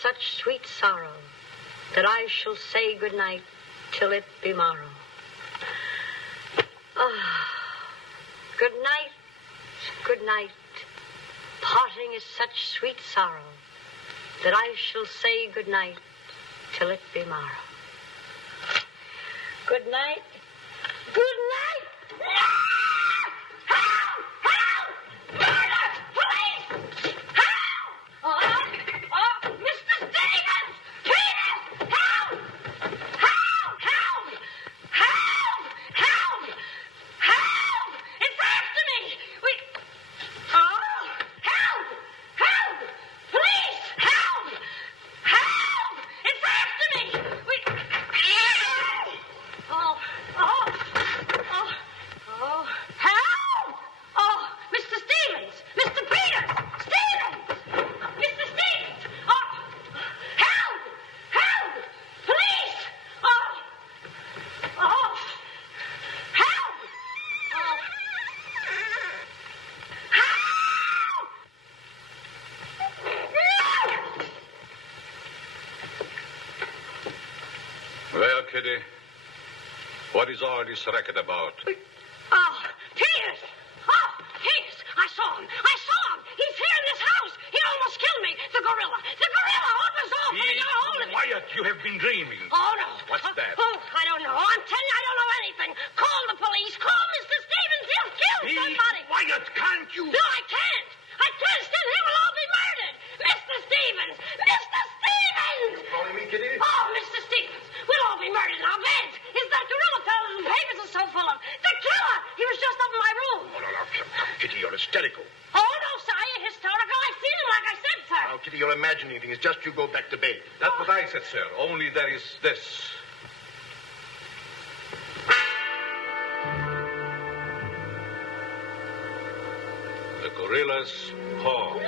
Such sweet sorrow that I shall say good night till it be morrow. Good night, good night. Parting is such sweet sorrow that I shall say good night till it be morrow. Good night. Good night. Well, Kitty, what is all this racket about? Tears! Oh, tears! I saw him! He's here in this house! He almost killed me! The gorilla! What was all putting a hole in me? Quiet! You have been dreaming. Oh, no. What's that? Oh, I don't know. I'm telling you, I don't know anything. Call the police. Call Mr. Stevens. He'll kill somebody. Quiet, can't you? No, I can't. Still, he will all be murdered. Mr. Stevens! Calling me, Kitty? Oh, Mr. Stevens, we'll all be murdered in our beds. Is that gorilla fellow whose papers are so full of? The killer! He was just up in my room. Oh, no, Kitty, you're hysterical. Oh, no, sir, you're hysterical. I've seen him like I said, sir. Now, Kitty, you're imagining things. Just you go back to bed. That's what I said, sir. Only there is this. The gorilla's paw.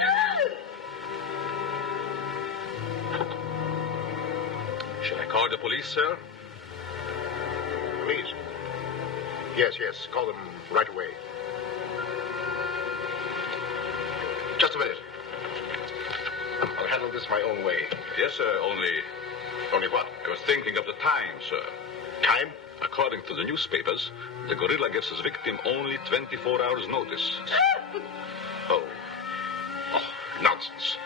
Shall I call the police, sir? Police? Yes. Call them right away. Just a minute. I'll handle this my own way. Yes, sir, only... Only what? I was thinking of the time, sir. Time? According to the newspapers, the gorilla gives his victim only 24 hours' notice. Oh, nonsense.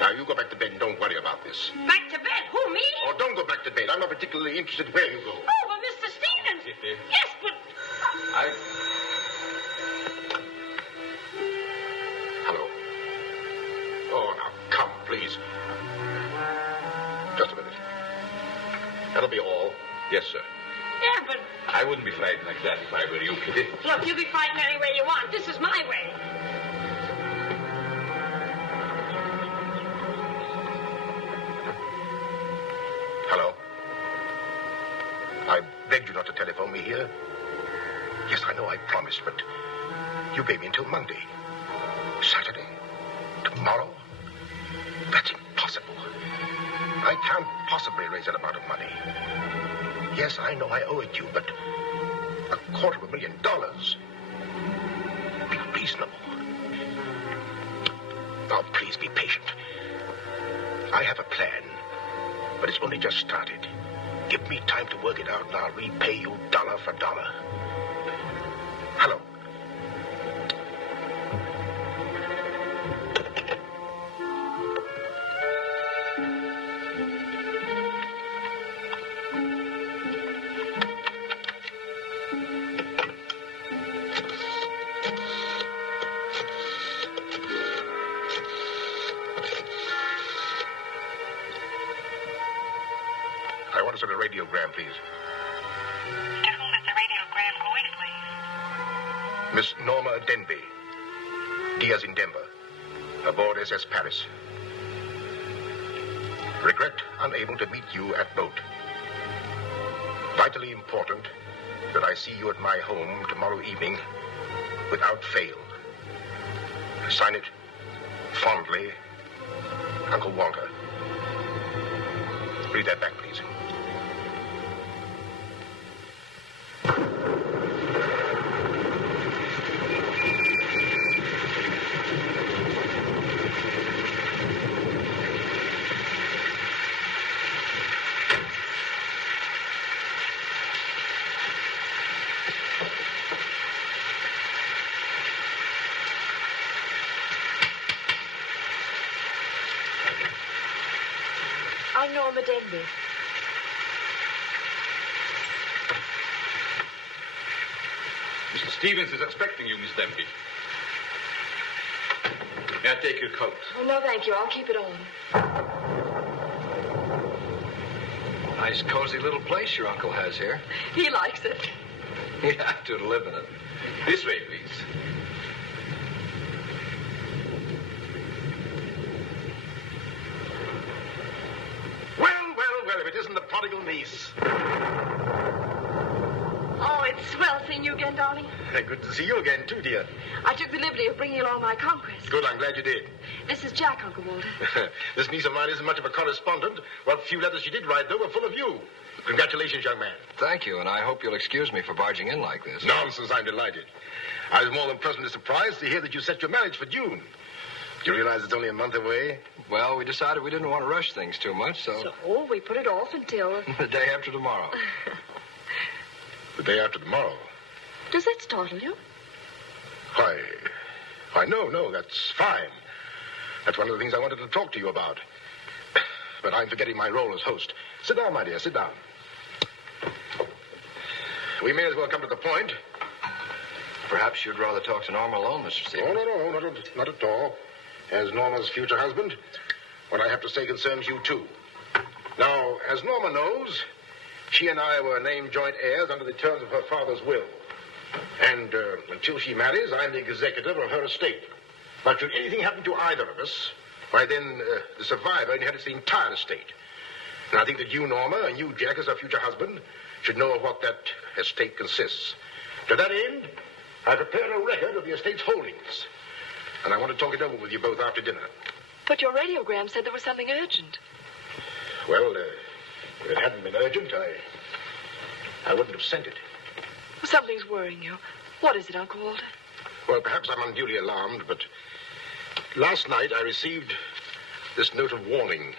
Now, you go back to bed and don't worry about this. Back to bed? Who, me? Oh, don't go back to bed. I'm not particularly interested where you go. Oh, but Mr. Stevens. Yes, but... Hello. Oh, now, come, please. Just a minute. That'll be all. Yes, sir. Yeah, but... I wouldn't be frightened like that if I were you, Kitty. Look, you be frightened any way you want. This is my way. Hello. I begged you not to telephone me here. Yes, I know I promised, but you gave me until Monday. Saturday? Tomorrow? That's impossible. I can't possibly raise that amount of money. Yes, I know I owe it you, but $250,000. Be reasonable. Now, please be patient. I have a plan, but it's only just started. Give me time to work it out, and I'll repay you dollar for dollar. Hello. I want to send a radiogram, please. To whom is the radiogram going, please? Miss Norma Denby, Diaz in Denver, aboard SS Paris. Regret unable to meet you at boat. Bye. vitally important that I see you at my home tomorrow evening without fail. Sign it fondly, Uncle Walter. Read that back, please. I'm Norma Denby. Mr. Stevens is expecting you, Miss Denby. May I take your coat? Oh, no, thank you. I'll keep it on. Nice, cozy little place your uncle has here. He likes it. You have to live in it. This way, please. Well, if it isn't the prodigal niece. Oh, it's swell seeing you again, darling. Good to see you again, too, dear. I took the liberty of bringing along my conquest. Good, I'm glad you did. This is Jack, Uncle Walter. This niece of mine isn't much of a correspondent. What few letters she did write, though, were full of you. Congratulations, young man. Thank you, and I hope you'll excuse me for barging in like this. Nonsense, I'm delighted. I was more than pleasantly surprised to hear that you set your marriage for June. Do you realize it's only a month away? Well, we decided we didn't want to rush things too much, so we put it off until... the day after tomorrow. The day after tomorrow? Does that startle you? Why, no, that's fine. That's one of the things I wanted to talk to you about. But I'm forgetting my role as host. Sit down, my dear, sit down. We may as well come to the point. Perhaps you'd rather talk to Norma alone, Mr. Stevens. Oh, no, not at all. As Norma's future husband, what I have to say concerns you, too. Now, as Norma knows, she and I were named joint heirs under the terms of her father's will. And until she marries, I'm the executor of her estate. But should anything happen to either of us, why then the survivor inherits the entire estate. And I think that you, Norma, and you, Jack, as her future husband, should know of what that estate consists. To that end, I prepared a record of the estate's holdings. And I want to talk it over with you both after dinner. But your radiogram said there was something urgent. Well, if it hadn't been urgent, I wouldn't have sent it. Something's worrying you. What is it, Uncle Walter? Well, perhaps I'm unduly alarmed, but last night I received this note of warning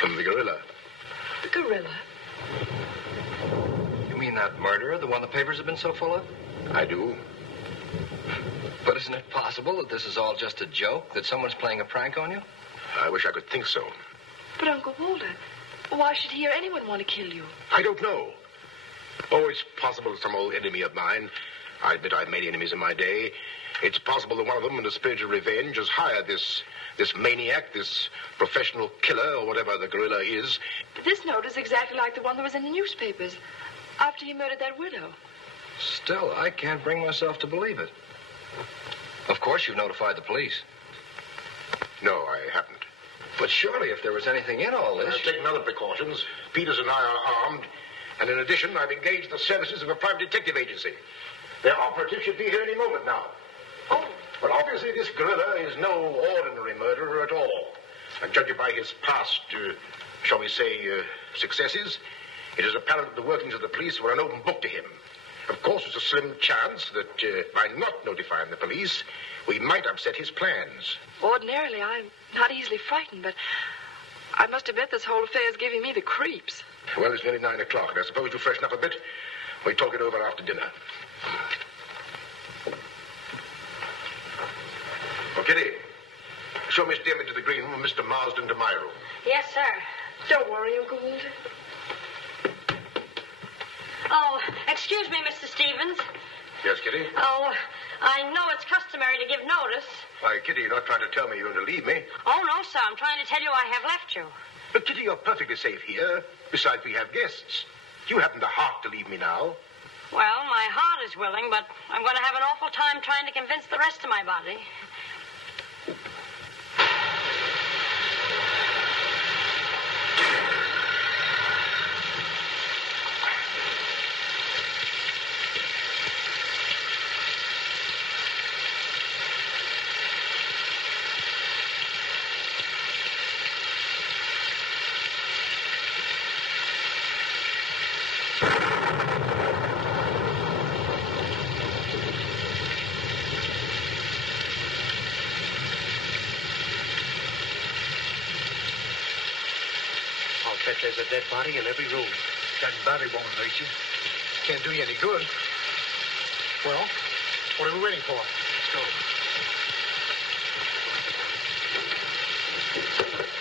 from the gorilla. The gorilla? You mean that murderer, the one the papers have been so full of? I do. But isn't it possible that this is all just a joke, that someone's playing a prank on you? I wish I could think so. But, Uncle Walter, why should he or anyone want to kill you? I don't know. Oh, it's possible that some old enemy of mine, I admit I've many enemies in my day, it's possible that one of them, in the spirit of revenge, has hired this maniac, this professional killer, or whatever the gorilla is. This note is exactly like the one that was in the newspapers after he murdered that widow. Still, I can't bring myself to believe it. Of course, you've notified the police. No, I haven't. But surely, if there was anything in all this... I've taken other precautions. Peters and I are armed. And in addition, I've engaged the services of a private detective agency. Their operative should be here any moment now. Oh. But obviously, this gorilla is no ordinary murderer at all. And judging by his past, shall we say, successes, it is apparent that the workings of the police were an open book to him. Of course, there's a slim chance that by not notifying the police, we might upset his plans. Ordinarily, I'm not easily frightened, but I must admit this whole affair is giving me the creeps. Well, it's nearly 9 o'clock, and I suppose you freshen up a bit. We talk it over after dinner. Oh, Kitty, show Miss Denby to the green room and Mr. Marsden to my room. Yes, sir. Don't worry, Uncle Walter. Oh, excuse me, Mr. Stevens. Yes, Kitty? Oh, I know it's customary to give notice. Why, Kitty, you're not trying to tell me you're going to leave me. Oh, no, sir. I'm trying to tell you I have left you. But, Kitty, you're perfectly safe here. Besides, we have guests. You haven't the heart to leave me now. Well, my heart is willing, but I'm going to have an awful time trying to convince the rest of my body. like there's a dead body in every room. That body won't hurt you. Can't do you any good. Well, what are we waiting for? Let's go.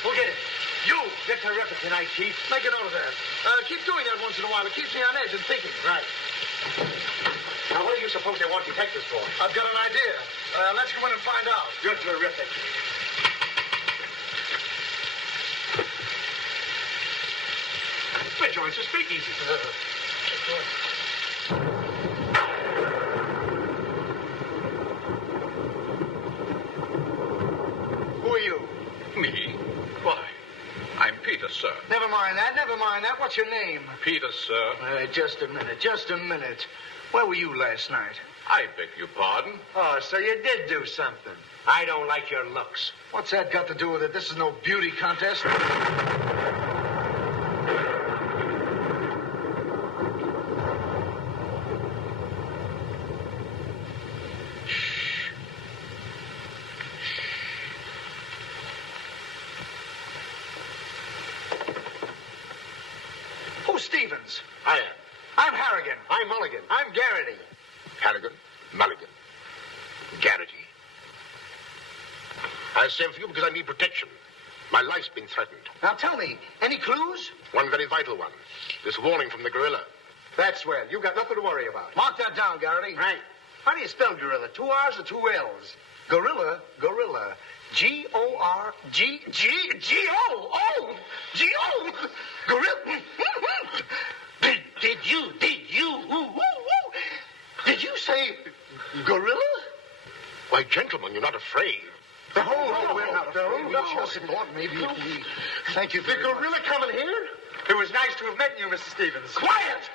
Who'll get it? You! Get terrific tonight, Chief. Make a note of that. Keep doing that once in a while. It keeps me on edge and thinking. Right. Now, what do you suppose they want detectives for? I've got an idea. Let's go in and find out. You're terrific. Hey, Joyce, speak easy. Who are you? Me? Why? I'm Peter, sir. Never mind that. What's your name? Peter, sir. Just a minute. Where were you last night? I beg your pardon. Oh, so you did do something. I don't like your looks. What's that got to do with it? This is no beauty contest. Who's Stevens? I am. I'm Harrigan. I'm Mulligan. I'm Garrity. Harrigan, Mulligan, Garrity. I sent for you because I need protection. My life's been threatened. Now tell me, any clues? One very vital one. This warning from the gorilla. That's swell. You've got nothing to worry about. Mark that down, Garrity. Right. How do you spell gorilla? 2 R's or 2 L's? Gorilla. G-O-R-G-G-G-O. G-O. Gorilla. Did you say gorilla? Why, gentlemen, you're not afraid. We're not afraid. We just thought maybe if we... Thank you The very much. gorilla coming here? It was nice to have met you, Mr. Stevens. Quiet!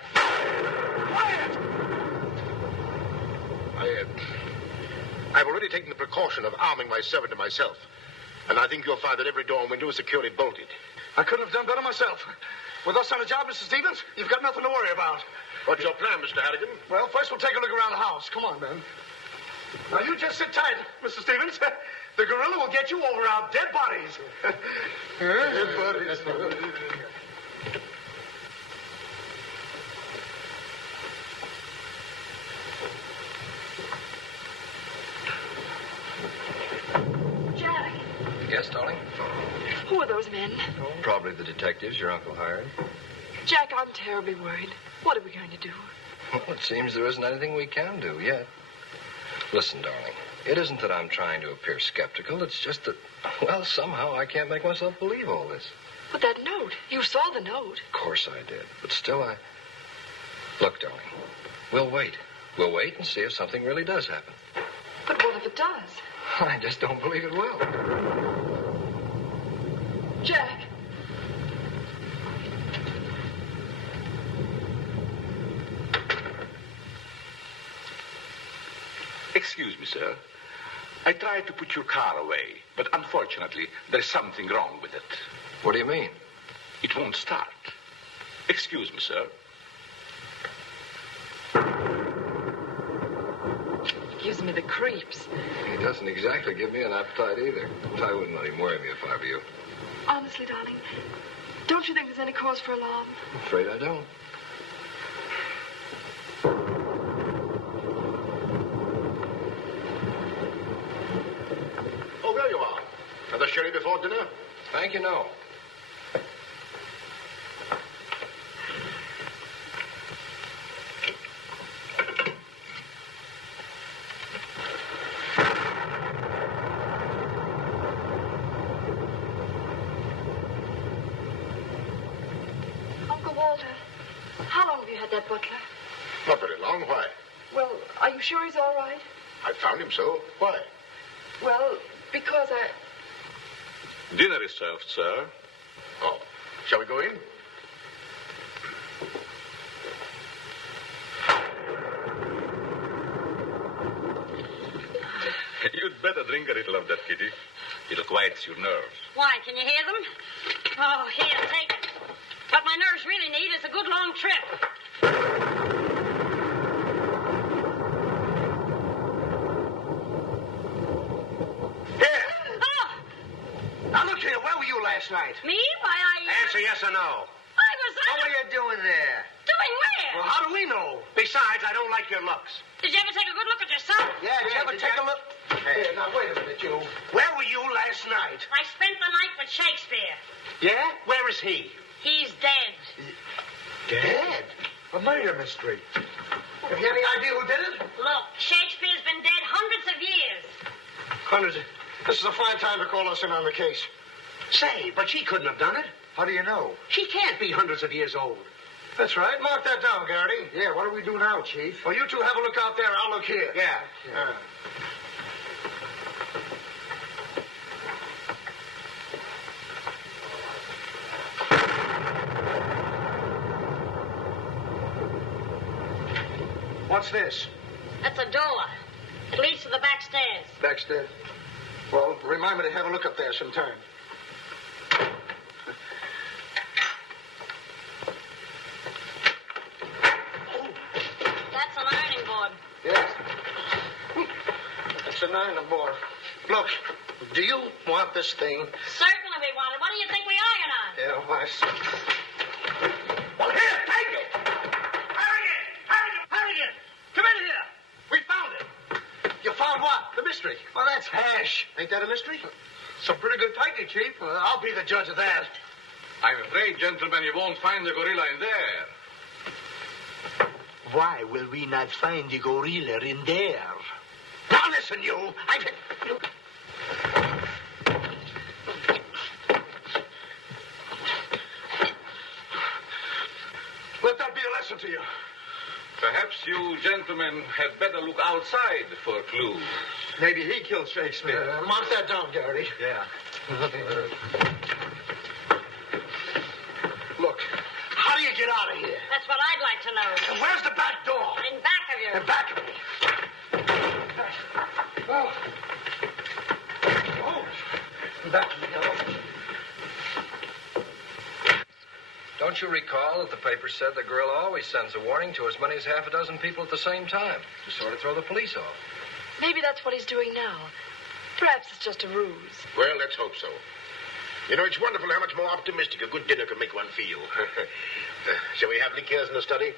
I've already taken the precaution of arming my servant and myself. And I think you'll find that every door and window is securely bolted. I couldn't have done better myself. With us on the job, Mr. Stevens, you've got nothing to worry about. What's your plan, Mr. Harrigan? Well, first we'll take a look around the house. Come on, man. Now, you just sit tight, Mr. Stevens. The gorilla will get you over our dead bodies. Dead bodies. Jack, Yes, darling? who are those men? Probably the detectives your uncle hired. Jack, I'm terribly worried. What are we going to do? Well, it seems there isn't anything we can do yet. Listen, darling, it isn't that I'm trying to appear skeptical. It's just that, well, somehow I can't make myself believe all this. But that note, you saw the note. Of course I did, but still Look, darling, we'll wait. We'll wait and see if something really does happen. But what if it does? I just don't believe it will. Jack. Excuse me, sir. I tried to put your car away, but unfortunately, there's something wrong with it. What do you mean? It won't start. Excuse me, sir. Gives me the creeps. He doesn't exactly give me an appetite either. I wouldn't let him worry me if I were you. Honestly, darling, don't you think there's any cause for alarm? I'm afraid I don't. Oh, there you are. Another sherry before dinner? Thank you, no. Uncle Walter, how long have you had that butler? Not very long. Why? Well, are you sure he's all right? I found him so. Why? Well, because I... Dinner is served, sir. Oh, shall we go in? You'd better drink a little of that, Kitty. It'll quiet your nerves. Why, can you hear them? Oh, here, take it. What my nerves really need is a good long trip. Here. Oh, Now, look here. Where were you last night? me? Why, Answer yes or no. Besides, I don't like your looks. Did you ever take a good look at yourself? Yeah, did you ever take a look? Hey, now, wait a minute, you. Where were you last night? I spent the night with Shakespeare. Yeah? Where is he? He's dead. Dead? A murder mystery. Have you any idea who did it? Look, Shakespeare's been dead hundreds of years. Hundreds. This is a fine time to call us in on the case. Say, but she couldn't have done it. How do you know? She can't be hundreds of years old. That's right. Mark that down, Garrity. Yeah, what do we do now, Chief? Well, you two have a look out there. I'll look here. Yeah. What's this? That's a door. It leads to the back stairs. Backstairs. Well, remind me to have a look up there sometime. That's an ironing board. Yes. That's an ironing board. Look, do you want this thing? Certainly we want it. What do you think we iron on? Yeah, well, I see. Well, here, take it! Harrigan! Come in here! We found it. You found what? The mystery. Well, that's hash. Ain't that a mystery? Some pretty good piping, Chief. I'll be the judge of that. I'm afraid, gentlemen, you won't find the gorilla in there. Why will we not find the gorilla in there? Now listen, you. Let that be a lesson to you. Perhaps you gentlemen had better look outside for clues. Maybe he killed Shakespeare. Mark that down, Garrity. Yeah. Look, how do you get out of here? That's what I'd like to know. And where's the back door? In back of you. In back of me. Oh. In back of me, hello. Don't you recall that the paper said the gorilla always sends a warning to as many as half a dozen people at the same time to sort of throw the police off? Maybe that's what he's doing now. Perhaps it's just a ruse. Well, let's hope so. You know, it's wonderful how much more optimistic a good dinner can make one feel. Shall we have liqueurs in the study?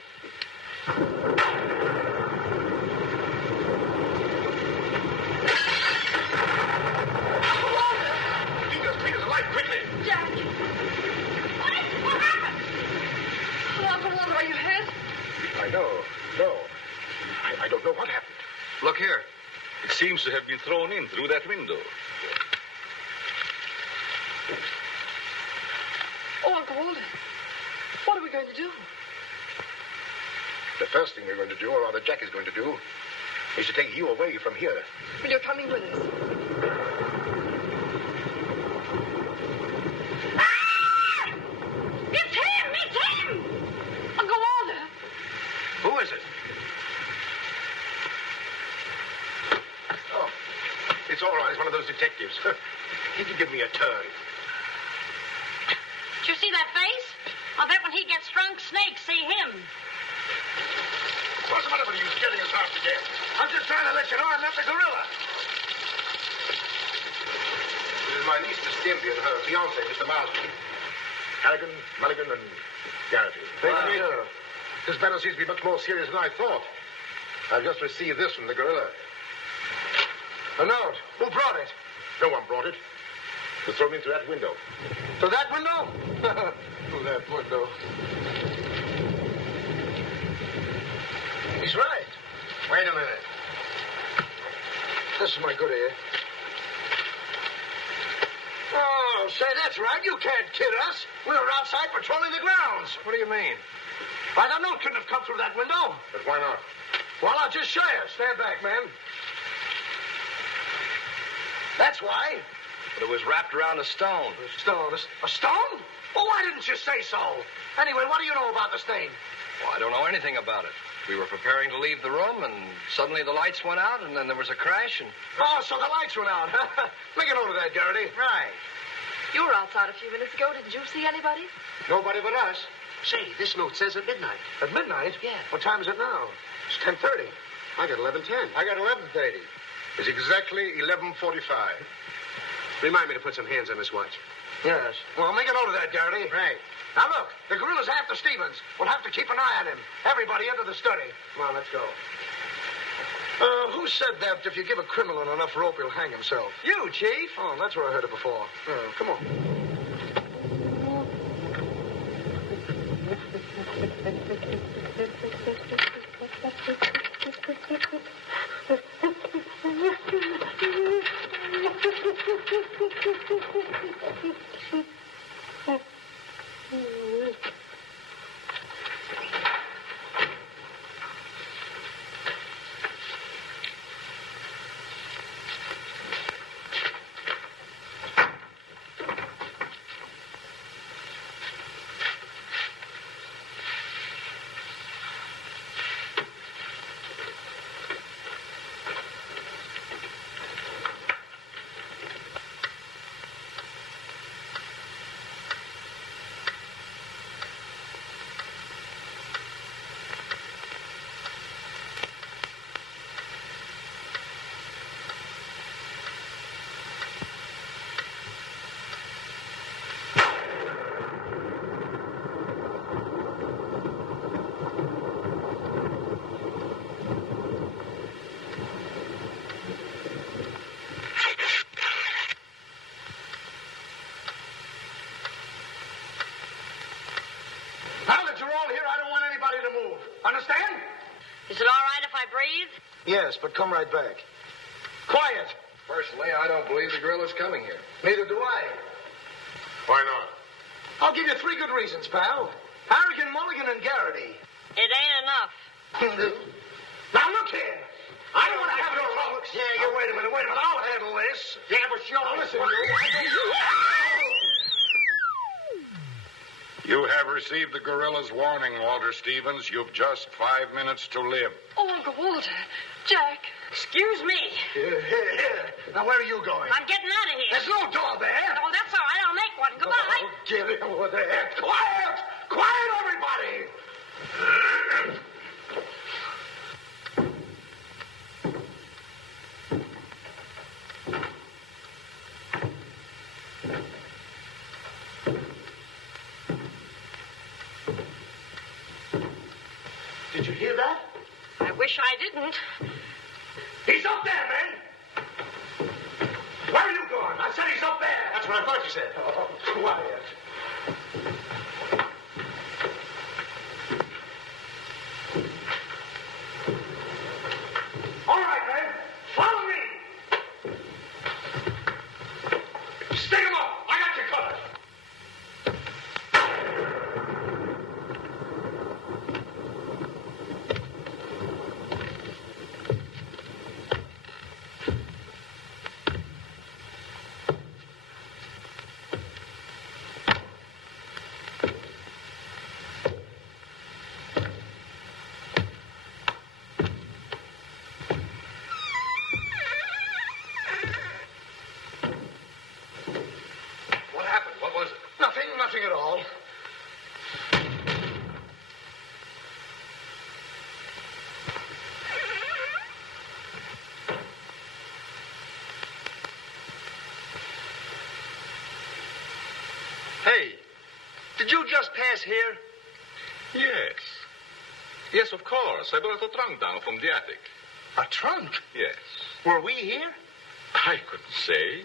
Peter's alive, quickly! Jack! What happened? Oh, Uncle Walter, are you hurt? I know. No. I don't know what happened. Look here. It seems to have been thrown in through that window. Oh, Uncle Walter, what are we going to do? The first thing we're going to do, or rather Jack is going to do, is to take you away from here. Well, you're coming with us. Ah! It's him! It's him! Uncle Walter! Who is it? Oh, it's all right. It's one of those detectives. He can give me a turn. Did you see that face? I'll bet when he gets drunk, snakes see him. What's the matter with you getting us out again? I'm just trying to let you know I'm not the gorilla. This is my niece, Miss Denby, and her fiancé, Mr. Marsden. Harrigan, Mullivan, and Garrity. Thank you. This matter seems to be much more serious than I thought. I've just received this from the gorilla. A note. Who brought it? No one brought it. It was thrown in through that window. To that window? Through that window. He's right. Wait a minute. This is my good ear. Oh, say, that's right. You can't kid us. We were outside patrolling the grounds. What do you mean? Why, the note couldn't have come through that window. But why not? Well, I'll just show you. Stand back, man. That's why. But it was wrapped around a stone. A stone? A stone? Well, why didn't you say so? Anyway, what do you know about this thing? Well, I don't know anything about it. We were preparing to leave the room, and suddenly the lights went out, and then there was a crash, and... Oh, so the lights went out. Make a note of that, Garrity. Right. You were outside a few minutes ago. Didn't you see anybody? Nobody but us. Say, this note says at midnight. At midnight? Yeah. What time is it now? It's 10:30. I got 11:10. I got 11:30. It's exactly 11:45. Remind me to put some hands on this watch. Yes. Well, make a note of that, Garrity. Right. Now, look, the gorilla's after Stevens. We'll have to keep an eye on him. Everybody into the study. Come on, let's go. Who said that if you give a criminal enough rope, he'll hang himself? You, Chief. Oh, that's where I heard it before. Come on. Understand? Is it all right if I breathe? Yes, but come right back. Quiet. Personally, I don't believe the gorilla's coming here. Neither do I. Why not? I'll give you 3 good reasons, pal. Harrigan, Mullivan, and Garrity. It ain't enough. Now, look here. I don't want to have no trouble. Yeah, you wait a minute. I'll handle this. Yeah, but sure. Now, listen, You have received the gorilla's warning, Walter Stevens. You've just 5 minutes to live. Oh, Uncle Walter. Jack. Excuse me. Here. Now, where are you going? I'm getting out of here. There's no door there. Oh, that's all right. I'll make one. Goodbye. Oh, get it over there. Quiet! Quiet, everybody! Did you hear that? I wish I didn't. He's up there, man. Where are you going? I said he's up there. That's what I thought you said. Oh, quiet. All right, man. Follow me. Stick him up. I got you covered. Nothing at all. Hey, did you just pass here? Yes. Yes, of course. I brought a trunk down from the attic. A trunk? Yes. Were we here? I couldn't say.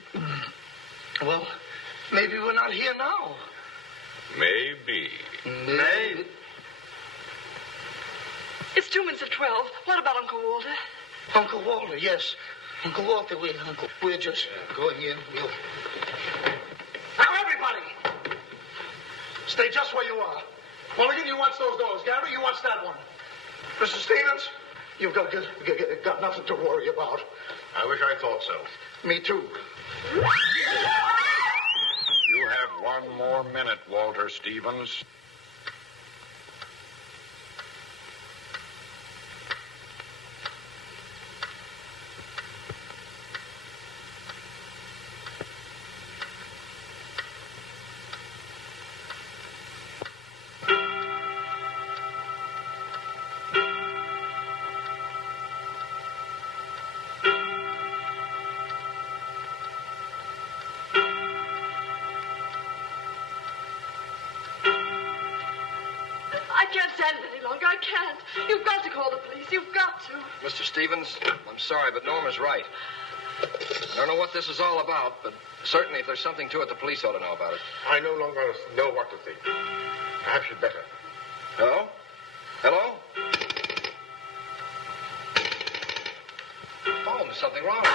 Well, maybe we're not here now. Maybe. It's 2 minutes of 12. What about Uncle Walter? Uncle Walter, yes. Uncle Walter, we're just going in. Now, everybody! Stay just where you are. Mulligan, you watch those doors. Garrity, you watch that one. Mr. Stevens, you've got nothing to worry about. I wish I thought so. Me too. You have 1 more minute, Walter Stevens. call the police. You've got to. Mr. Stevens, I'm sorry, but Norma's right. I don't know what this is all about, but certainly if there's something to it, the police ought to know about it. I no longer know what to think. Perhaps you'd better. Hello? Hello? Oh, there's something wrong.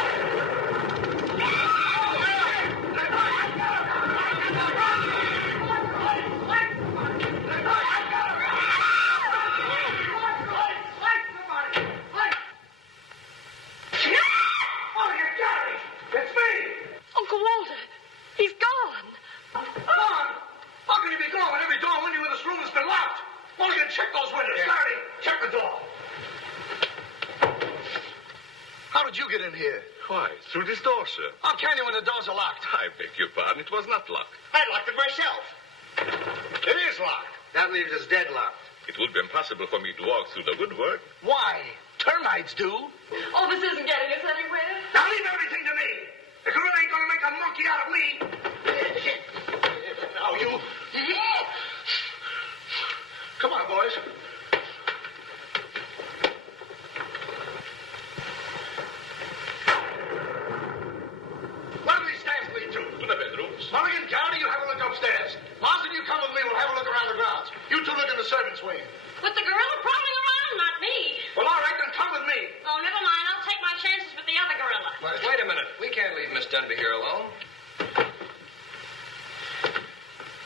Uncle Walter, he's gone. Gone? How can he be gone when every door and window in this room has been locked? Mulligan, check those windows. Garrity, check the door. How did you get in here? Why, through this door, sir. How can you when the doors are locked? I beg your pardon, it was not locked. I locked it myself. It is locked. That leaves us deadlocked. It would be impossible for me to walk through the woodwork. Why? Termites do. Oh, this isn't getting us anywhere. Now leave everything to me. The gorilla ain't gonna make a monkey out of me. Now you. Come on, boys. Where do these stairs lead to? To the bedrooms. Mulligan, Garrity, you have a look upstairs. Marsden, you come with me. We'll have a look around the grounds. You two look in the servants' wing. With the gorilla prowling around, not me. Well, all right, then come with me. Oh, never mind. I'll take my chances with the other gorilla. Wait a minute. We can't leave Miss Denby here alone.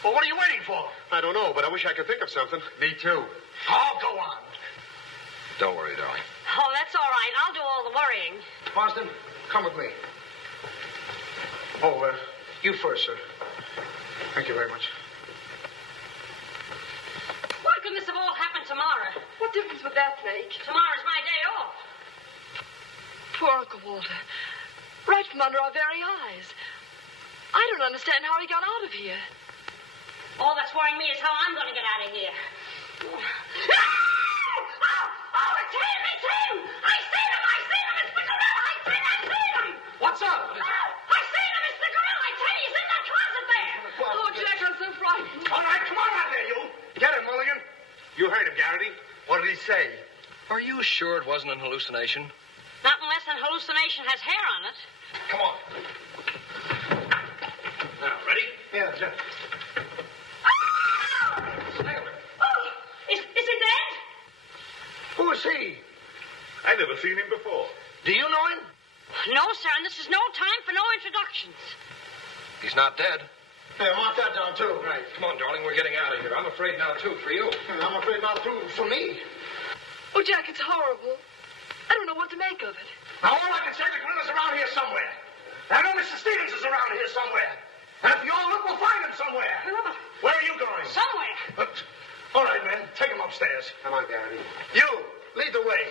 Well, what are you waiting for? I don't know, but I wish I could think of something. Me too. Oh, go on. Don't worry, darling. Oh, that's all right. I'll do all the worrying. Marsden, come with me. Oh, you first, sir. Thank you very much. Why couldn't this have all happened tomorrow? What difference would that make? Tomorrow's my day off. Poor Uncle Walter. Right from under our very eyes. I don't understand how he got out of here. All that's worrying me is how I'm going to get out of here. Oh, it's him! It's him! I seen him! It's the gorilla! I seen him! What's up? Oh, I seen him! It's the gorilla! I tell you, he's in that closet there! Oh, Jack, I'm so frightened. All right, come on out there, you. Get him, Mulligan. You heard him, Garrity. What did he say? Are you sure it wasn't an hallucination? Not unless an hallucination has hair on it. Come on. Now, ready? Yeah, sir. Is he dead? Who is he? I never seen him before. Do you know him? No, sir, and this is no time for no introductions. He's not dead. Yeah, mark that down, too. Right. Come on, darling. We're getting out of here. I'm afraid now, too, for you. I'm afraid not, too, for me. Oh, Jack, it's horrible. I don't know what to make of it. Now, all I can say, the gorilla's around here somewhere. I know Mr. Stevens is around here somewhere. And if you all look, we'll find him somewhere. Where are you going? Somewhere. All right, men. Take him upstairs. Come on, Garrity. You, lead the way.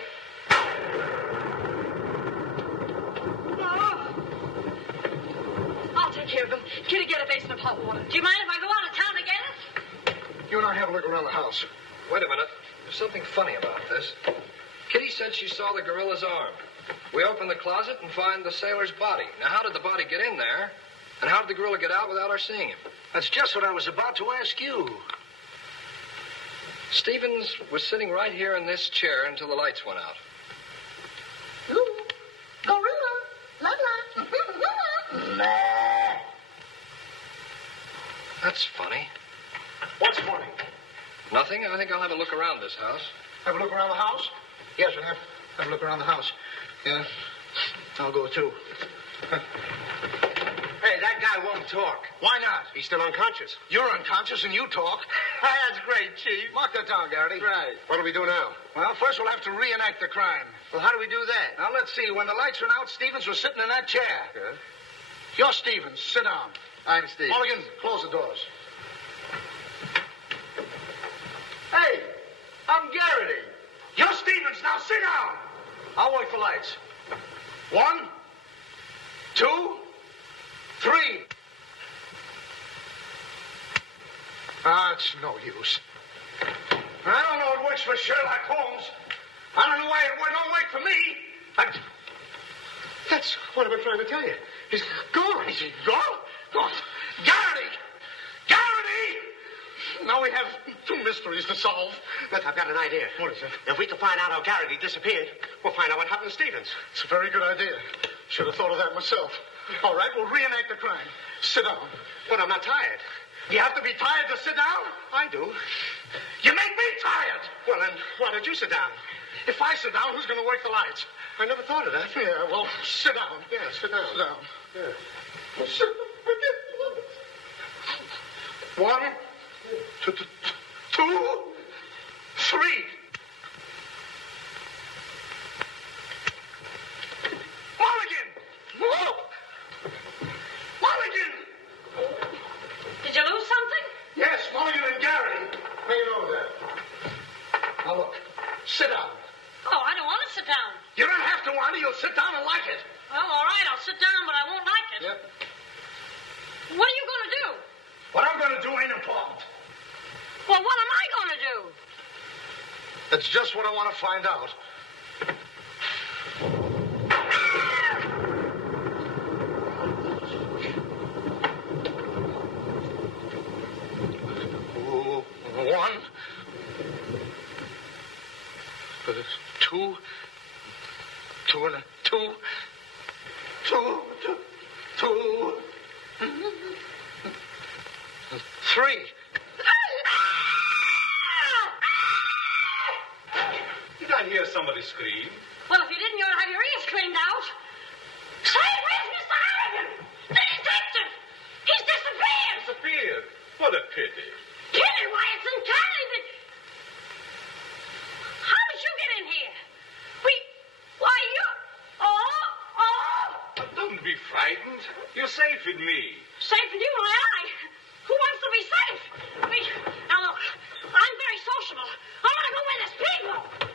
I'll take care of him. Kitty, get a basin of hot water. Do you mind if I go out of town to get it? You and I have a look around the house. Wait a minute. There's something funny about this. Kitty said she saw the gorilla's arm. We open the closet and find the sailor's body. Now, how did the body get in there? And how did the gorilla get out without our seeing him? That's just what I was about to ask you. Stevens was sitting right here in this chair until the lights went out. Ooh, gorilla. La la. That's funny. What's funny? Nothing. I think I'll have a look around this house. Have a look around the house? Yes, we'll have a look around the house. Yeah. I'll go, too. Hey, that guy won't talk. Why not? He's still unconscious. You're unconscious and you talk. That's great, Chief. Mark that down, Garrity. Right. What do we do now? Well, first we'll have to reenact the crime. Well, how do we do that? Now, let's see. When the lights went out, Stevens was sitting in that chair. Yeah? You're Stevens. Sit down. I'm Stevens. Mulligan, close the doors. Hey, I'm Garrity. You're Stevens. Now, sit down. I'll wait for lights. 1, 2, 3. It's no use. I don't know it works for Sherlock Holmes. I don't know why it don't work for me. That's what I've been trying to tell you. He's gone. Is he gone? Gone. Garrity! Garrity! Now we have two mysteries to solve. Look, I've got an idea. What is it? If we can find out how Garrity disappeared, we'll find out what happened to Stevens. It's a very good idea. Should have thought of that myself. All right, we'll reenact the crime. Sit down. But I'm not tired. You have to be tired to sit down? I do. You make me tired. Well, then, why don't you sit down? If I sit down, who's going to work the lights? I never thought of that. Yeah, well, sit down. Yeah, sit down. Sit down. Yeah. Well, sit down. One, two, three. Mulligan! Whoa! Mulligan! Did you lose something? Yes, Mulligan and Garrity. How you know that? Now look, sit down. Oh, I don't want to sit down. You don't have to want it. You'll sit down and like it. Well, all right, I'll sit down, but I won't like it. Yep. What are you going to do? What I'm going to do ain't important. Well, what am I going to do? That's just what I want to find out. One, two, three. Did I hear somebody scream? Well, if you didn't, you'll have your ears cleaned out. Say, where's Mr. Harrigan? The detective! He's disappeared! Disappeared? What a pity. Pity? Why, it's uncanny that... How did you get in here? Why, you... Oh! But don't be frightened. You're safe with me. Safe in you, my eye. Who wants to be safe? Now, look, I'm very sociable. I want to go where there's people.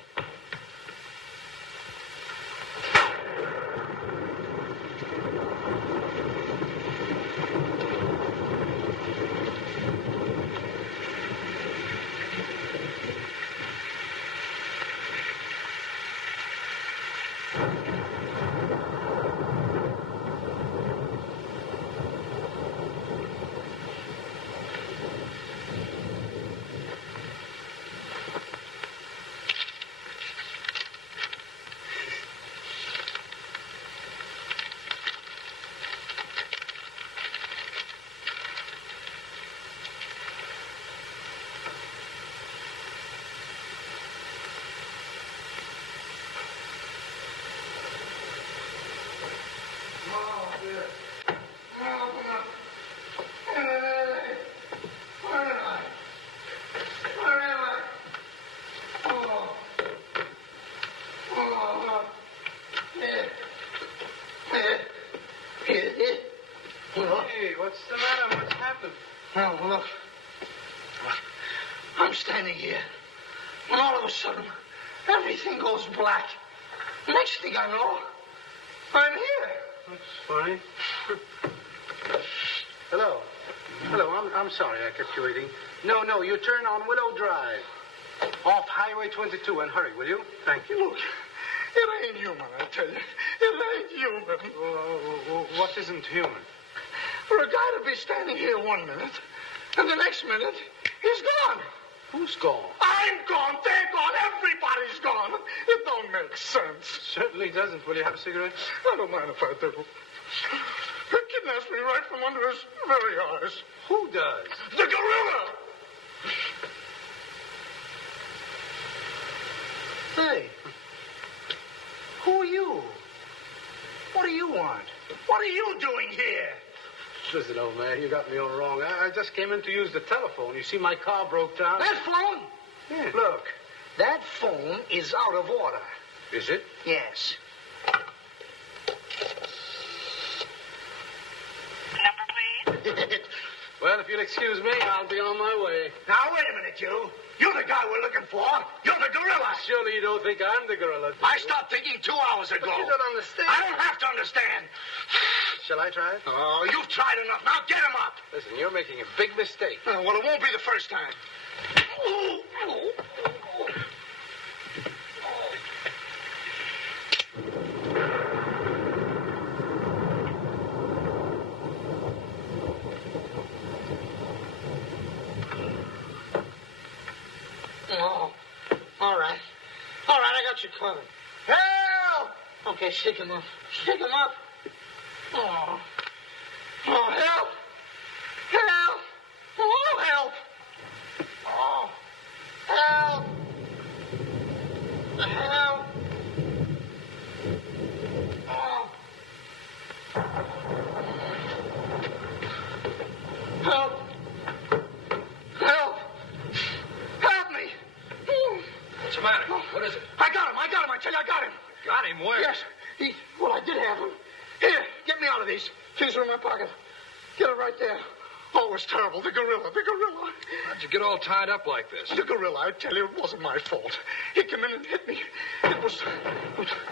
Hey, what's the matter? What's happened? Oh, look. I'm standing here. And all of a sudden, everything goes black. Next thing I know, I'm here. That's funny. Hello. Hello, I'm sorry I kept you waiting. No, you turn on Willow Drive. Off Highway 22 and hurry, will you? Thank you. Look, it ain't human, I tell you. It ain't human. What isn't human? For a guy to be standing here 1 minute, and the next minute, he's gone. Who's gone? I'm gone. They're gone. Everybody's gone. It don't make sense. Certainly doesn't. Will you have a cigarette? I don't mind if I do. He kidnaps me right from under his very eyes. Who does? The gorilla! Hey. Who are you? What do you want? What are you doing here? Listen, old man, you got me all wrong. I just came in to use the telephone. You see, my car broke down. That phone? Yeah. Look, that phone is out of order. Is it? Yes. Number, please. Well, if you'll excuse me, I'll be on my way. Now, wait a minute, you. You're the guy we're looking for. You're the gorilla. Surely you don't think I'm the gorilla. I stopped thinking 2 hours ago. But you don't understand. I don't have to understand. Shall I try it? Oh, you've tried enough. Now get him up. Listen, you're making a big mistake. Well, it won't be the first time. got you coming. Help! Okay, shake him up. Shake him up. Oh, help! Help! Oh, help! Oh, help! Help! Oh. Help! Help! Help me! What's the matter? What is it? I got him! I tell you, I got him! Got him? Where? Yes. Well, I did have him. Here, get me out of these. Keys are in my pocket. Get it right there. Oh, it was terrible. The gorilla. How'd you get all tied up like this? The gorilla, I tell you, it wasn't my fault. He came in and hit me. It was...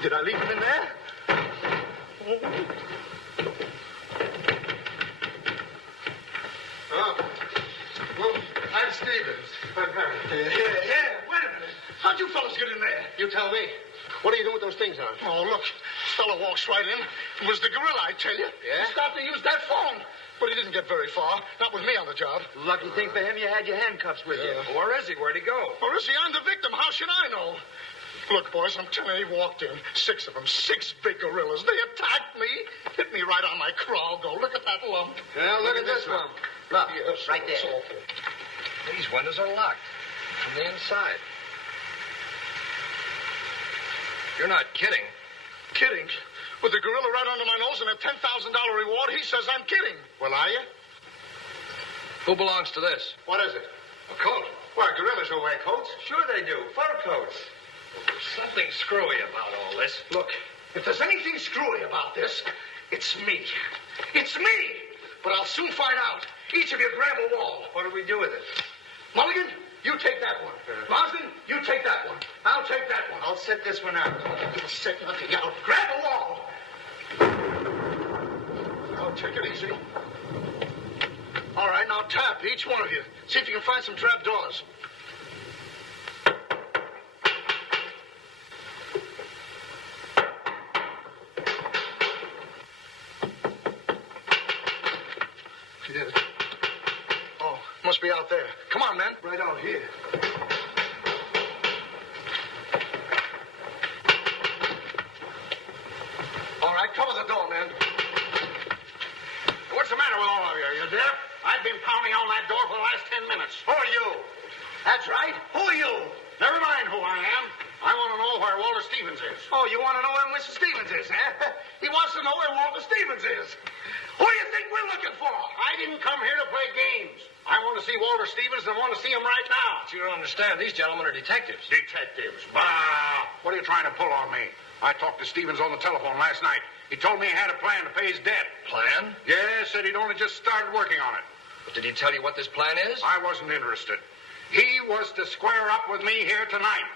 Did I leave him in there? Oh. Well, I'm Stevens. I'm Harry. Yeah. Wait a minute. How'd you fellas get in there? You tell me. What are you doing with those things on? Oh, look. This fellow walks right in. It was the gorilla, I tell you. Yeah? He started to use that phone. But he didn't get very far. Not with me on the job. Lucky thing for him, you had your handcuffs with you. Where is he? Where'd he go? Or is he? I'm the victim. How should I know? Look, boys, I'm telling you, he walked in. 6 of them. 6 big gorillas. They attacked me. Hit me right on my crawl. Go, look at that lump. Now, look at this one. Look, yes, right there. It's awful. These windows are locked from the inside. You're not kidding. Kidding? With the gorilla right under my nose and a $10,000 reward, he says I'm kidding. Well, are you? Who belongs to this? What is it? A coat. Why, gorillas don't wear coats. Sure they do. Fur coats. Something screwy about all this. Look, if there's anything screwy about this, it's me. It's me! But I'll soon find out. Each of you grab a wall. What do we do with it? Mulligan, you take that one. Marsden, you take that one. I'll take that one. I'll set this one out. Give a second to yell. Grab a wall. I'll take it easy. All right, now tap, each one of you. See if you can find some trap doors. She did it. Oh, must be out there. Come on, man. Right out here. All right, cover the door, man. What's the matter with all of you? You deaf? I've been pounding on that door for the last 10 minutes. Who are you? That's right. Who are you? Never mind who I am. I want to know where Walter Stevens is. Oh, you want to know where Mr. Stevens is, huh? He wants to know where Walter Stevens is. Who do you think we're looking for? I didn't come here to play games. I want to see Walter Stevens and I want to see him right now. But you don't understand. These gentlemen are detectives. Detectives? Bah! What are you trying to pull on me? I talked to Stevens on the telephone last night. He told me he had a plan to pay his debt. Plan? Yeah, said he'd only just started working on it. But did he tell you what this plan is? I wasn't interested. He was to square up with me here tonight.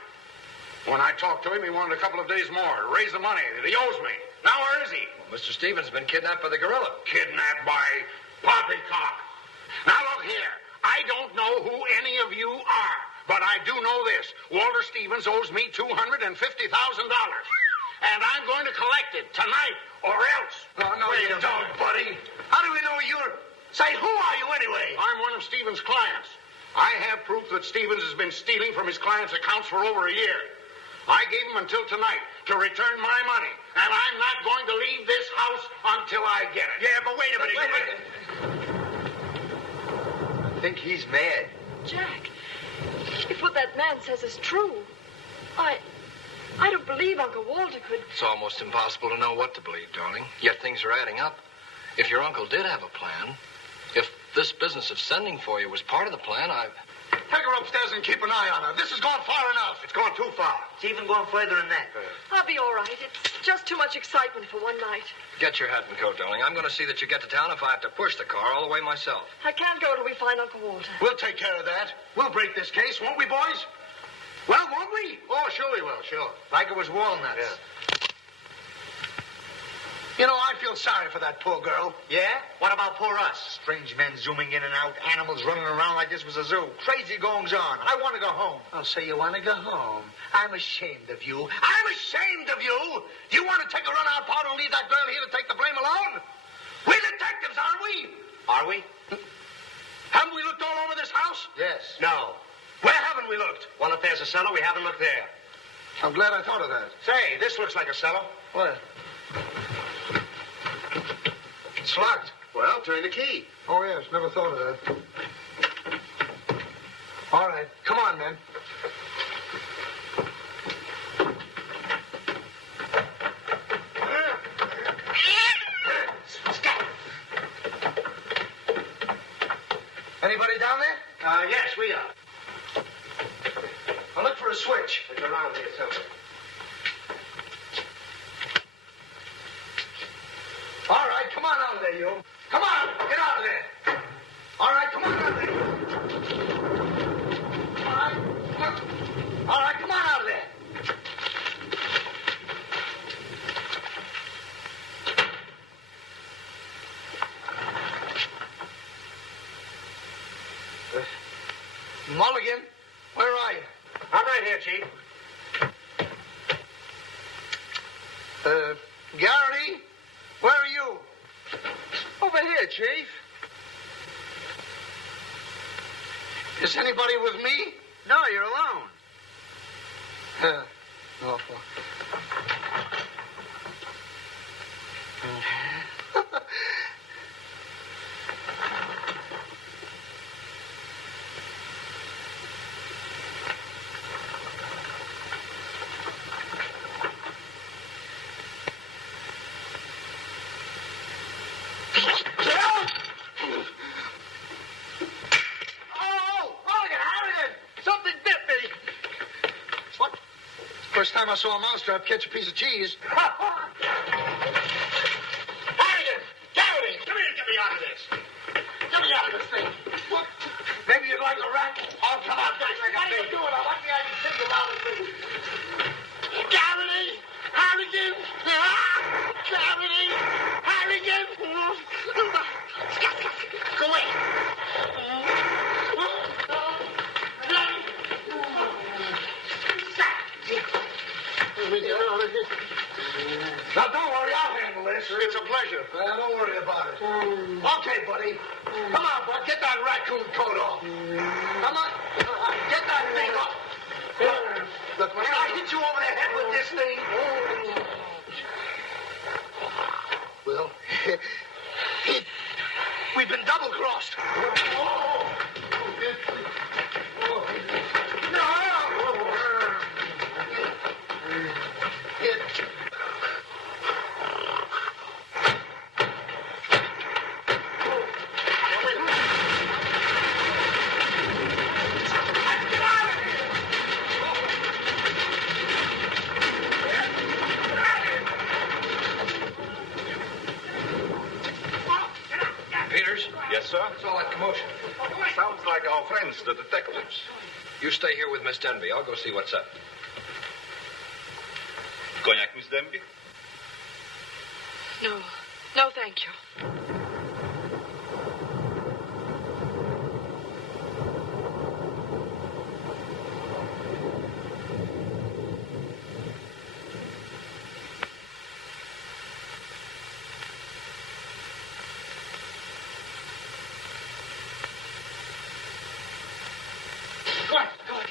When I talked to him, he wanted a couple of days more to raise the money that he owes me. Now, where is he? Well, Mr. Stevens has been kidnapped by the gorilla. Kidnapped by poppycock. Now, look here. I don't know who any of you are, but I do know this. Walter Stevens owes me $250,000. And I'm going to collect it tonight or else. Oh, no, you don't, buddy. How do we know you're... Say, who are you anyway? I'm one of Stevens' clients. I have proof that Stevens has been stealing from his clients' accounts for over a year. I gave him until tonight to return my money, and I'm not going to leave this house until I get it. Yeah, but wait a minute. I think he's mad. Jack, if what that man says is true, I don't believe Uncle Walter could... It's almost impossible to know what to believe, darling. Yet things are adding up. If your uncle did have a plan, if this business of sending for you was part of the plan, Take her upstairs and keep an eye on her. This has gone far enough. It's gone too far. It's even going further than that. I'll be all right. It's just too much excitement for one night. Get your hat and coat, darling. I'm going to see that you get to town if I have to push the car all the way myself. I can't go till we find Uncle Walter. We'll take care of that. We'll break this case, won't we, boys? Well, won't we? Oh, sure we will, sure. Like it was walnuts. Yeah. You know, I feel sorry for that poor girl. Yeah? What about poor us? Strange men zooming in and out, animals running around like this was a zoo. Crazy goings on. I want to go home. I'll say you want to go home. I'm ashamed of you. I'm ashamed of you. Do you want to take a run-out powder and leave that girl here to take the blame alone? We're detectives, aren't we? Are we? Haven't we looked all over this house? Yes. No. Where haven't we looked? Well, if there's a cellar, we haven't looked there. I'm glad I thought of that. Say, this looks like a cellar. What? It's locked. Well, turn the key. Oh, yes. Never thought of that. All right. Come on, men. Anybody down there? Yes, we are. I'll look for a switch. It's around here somewhere. All right, come on out of there, you. Come on, get out of there. All right, come on out of there. All right, come on out of there. Mulligan, where are you? I'm right here, Chief. Garrity, where are you? Over here, Chief. Is anybody with me? No, you're alone. Awful. First time I saw a mousetrap catch a piece of cheese. Harrigan! Garrity! Come here and get me out of this. Get me out of this thing. What? Maybe you'd like a rat? Oh, come on, guys. What are you doing? I want the idea to think about it. Garrity! Harrigan! Garrity! Harrigan! Go away. Now, don't worry, I'll handle this. It's a pleasure. Well, don't worry about it. Okay, buddy. Come on, bud. Get that raccoon coat off. Come on. Get that thing off. Look, when I hit you over the head with this thing... Well, we've been double-crossed. Yes, sir? What's all that commotion? Sounds like our friends, the detectives. You stay here with Miss Denby. I'll go see what's up. Cognac, Miss Denby? No. No, thank you.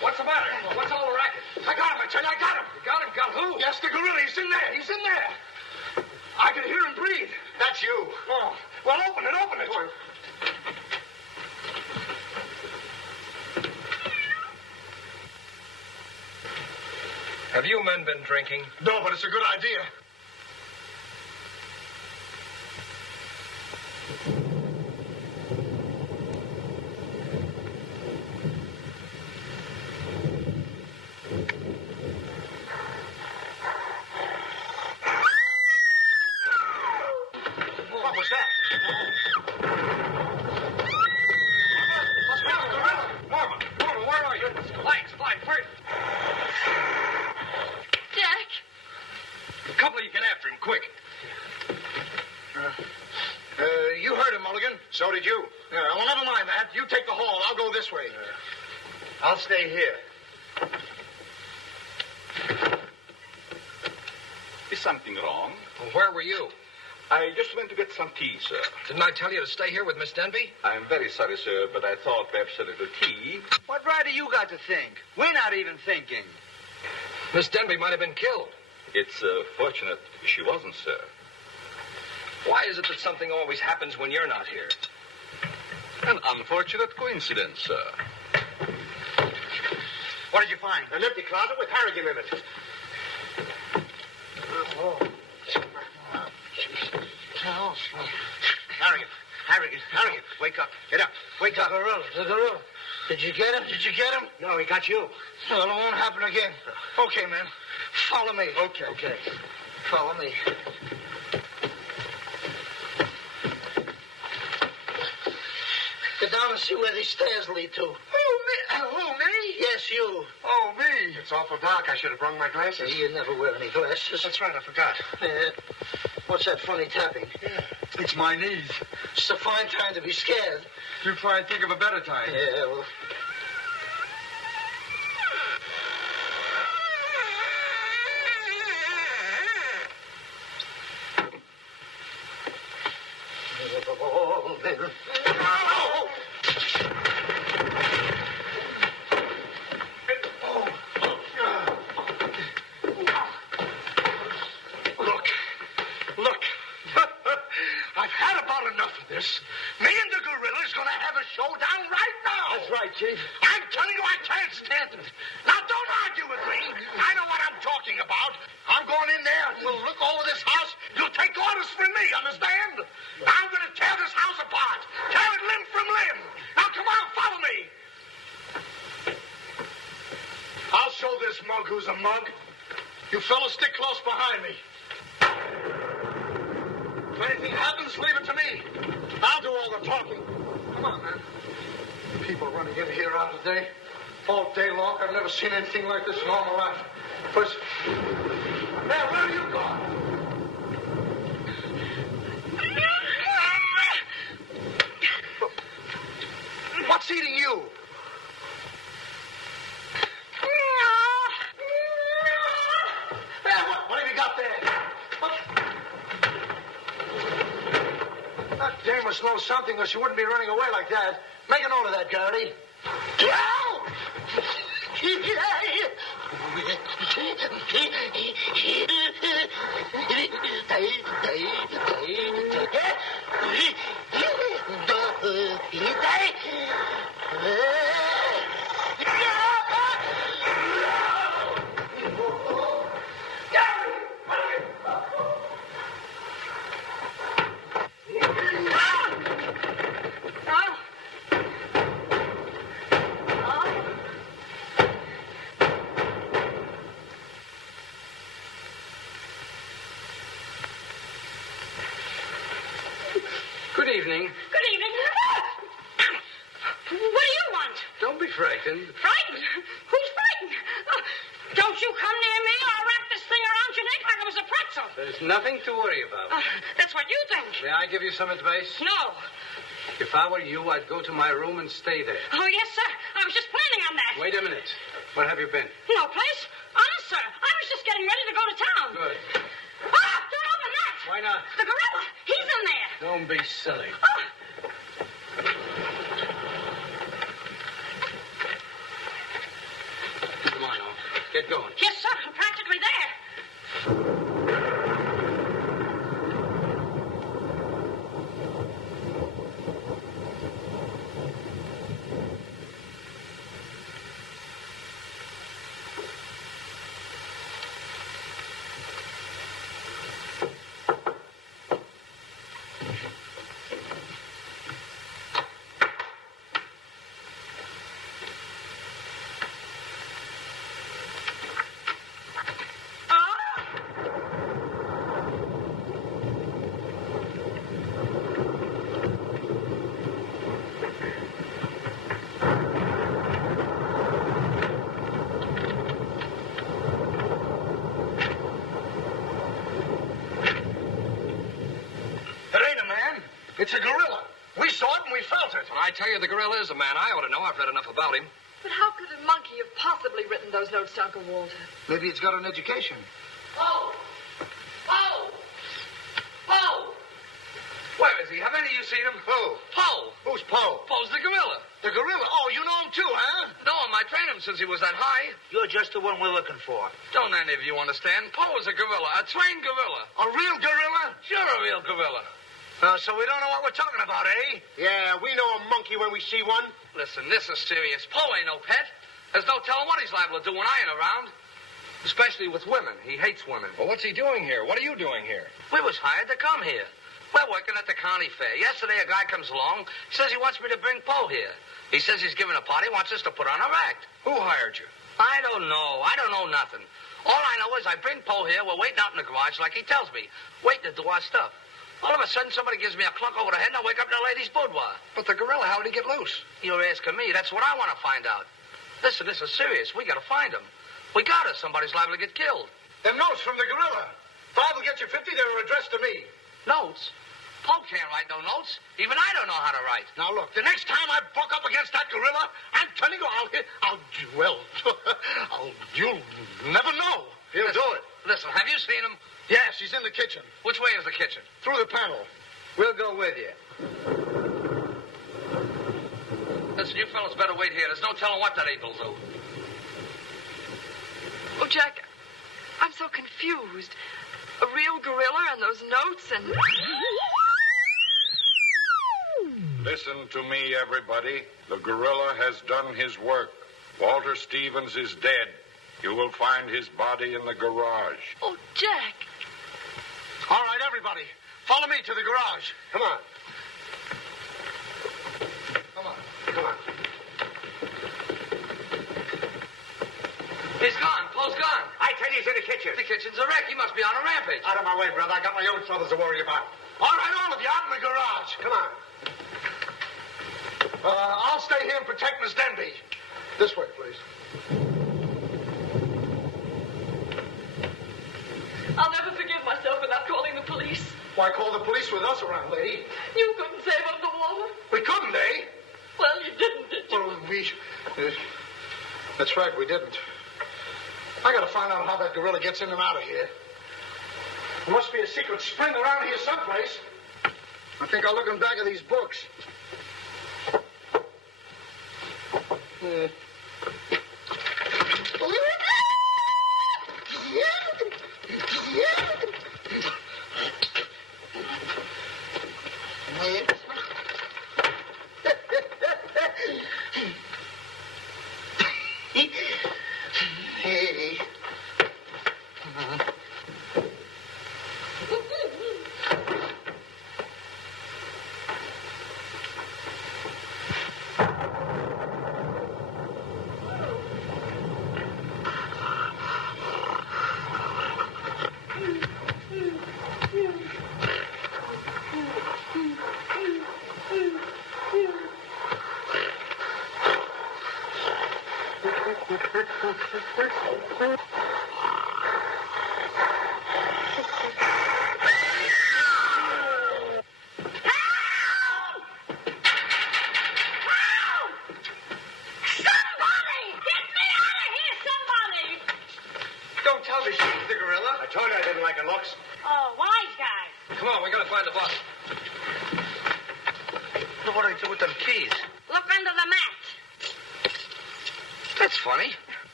What's the matter? What's all the racket? I got him, I tell you, I got him. You got him? Got who? Yes, the gorilla. He's in there. He's in there. I can hear him breathe. That's you. Oh, well, open it, open it. Have you men been drinking? No, but it's a good idea. What was that? Norma, where are you? Fly, first. Jack! A couple of you get after him, quick. You heard him, Mulligan. So did you. Yeah, well, never mind that. You take the hall. I'll go this way. I'll stay here. Is something wrong? Well, where were you? I just went to get some tea, sir. Didn't I tell you to stay here with Miss Denby? I'm very sorry, sir, but I thought perhaps a little tea. What right do you got to think? We're not even thinking. Miss Denby might have been killed. It's fortunate she wasn't, sir. Why is it that something always happens when you're not here? An unfortunate coincidence, sir. What did you find? An empty closet with Harrigan in it. Oh. Harrigan, wake up. Get up. Wake up. The gorilla. Did you get him? No, he got you. Well, it won't happen again. Okay, man. Follow me. Okay. Follow me. Get down and see where these stairs lead to. Who, me? Yes, you. Oh, me. It's awful dark. I should have brought my glasses. You never wear any glasses. That's right, I forgot. What's that funny tapping? Yeah. It's my knees. It's a fine time to be scared. You try and think of a better time. Yeah, well... Look. I've had about enough of this. Me and the gorilla's gonna have a showdown right now. That's right, Chief. I'm telling you, I can't stand it. Now, don't argue with me. I know what I'm talking about. I'm going in there. We'll look over this house. You'll take orders from me, understand? I'm gonna tear this house apart. Tear it limb from limb. Now, come on, follow me. I'll show this mug who's a mug. You fellas stick close behind me. If anything happens, leave it to me. I'll do all the talking. Come on, man. People running in here all day. All day long. I've never seen anything like this in all my life. First... Now, where are you going? What's eating you? What have you got there? That dame must know something or she wouldn't be running away like that. Make a note of that, Garrity. Good evening. Good evening. What do you want? Don't be frightened. Frightened? Who's frightened? Don't you come near me or I'll wrap this thing around your neck like it was a pretzel. There's nothing to worry about. That's what you think. May I give you some advice? No. If I were you, I'd go to my room and stay there. Oh, yes, sir. I was just planning on that. Wait a minute. Where have you been? No place. Honest, sir. I was just getting ready to go to town. Good. Don't open that. Why not? The gorilla. He's in there. Don't be silly. Come on, Al. Get going. Yes, sir. I'm practically there. It's a gorilla. We saw it and we felt it. When I tell you the gorilla is a man, I ought to know. I've read enough about him. But how could a monkey have possibly written those notes to Uncle Walter? Maybe it's got an education. Oh! Oh! Oh! Where is he? Have any of you seen him? Who? Poe. Who's Poe? Poe's the gorilla. The gorilla? Oh, you know him too, huh? No, I trained him since he was that high. You're just the one we're looking for. Don't any of you understand? Poe is a gorilla, a trained gorilla. A real gorilla? Sure, a real gorilla. So we don't know what we're talking about, eh? Yeah, we know a monkey when we see one. Listen, this is serious. Poe ain't no pet. There's no telling what he's liable to do when I ain't around. Especially with women. He hates women. Well, what's he doing here? What are you doing here? We was hired to come here. We're working at the county fair. Yesterday, a guy comes along, says he wants me to bring Poe here. He says he's giving a party, wants us to put on our act. Who hired you? I don't know. I don't know nothing. All I know is I bring Poe here, we're waiting out in the garage like he tells me, waiting to do our stuff. All of a sudden, somebody gives me a clunk over the head and I wake up in a lady's boudoir. But the gorilla, how did he get loose? You're asking me. That's what I want to find out. Listen, this is serious. We got to find him. We got it. Somebody's liable to get killed. Them notes from the gorilla. Bob will get you 50. They were addressed to me. Notes? Poe can't write no notes. Even I don't know how to write. Now, look, the next time I buck up against that gorilla, I'm telling you, you'll never know. He'll do it. Listen, have you seen him? Yes, he's in the kitchen. Which way is the kitchen? Through the panel. We'll go with you. Listen, you fellas better wait here. There's no telling what that ape will do. Oh, Jack, I'm so confused. A real gorilla and those notes and... Listen to me, everybody. The gorilla has done his work. Walter Stevens is dead. You will find his body in the garage. Oh, Jack. All right, everybody. Follow me to the garage. Come on. Come on. Come on. He's gone. Poe's gone. I tell you, he's in the kitchen. The kitchen's a wreck. He must be on a rampage. Out of my way, brother. I got my own troubles to worry about. All right, all of you, out in the garage. Come on. I'll stay here and protect Miss Denby. This way, please. I'll never forgive myself without calling the police. Why call the police with us around, lady? You couldn't save up the water. We couldn't, eh? Well, you didn't, did you? Well, that's right, we didn't. I gotta find out how that gorilla gets in and out of here. There must be a secret spring around here someplace. I think I'll look in the back of these books. Hey.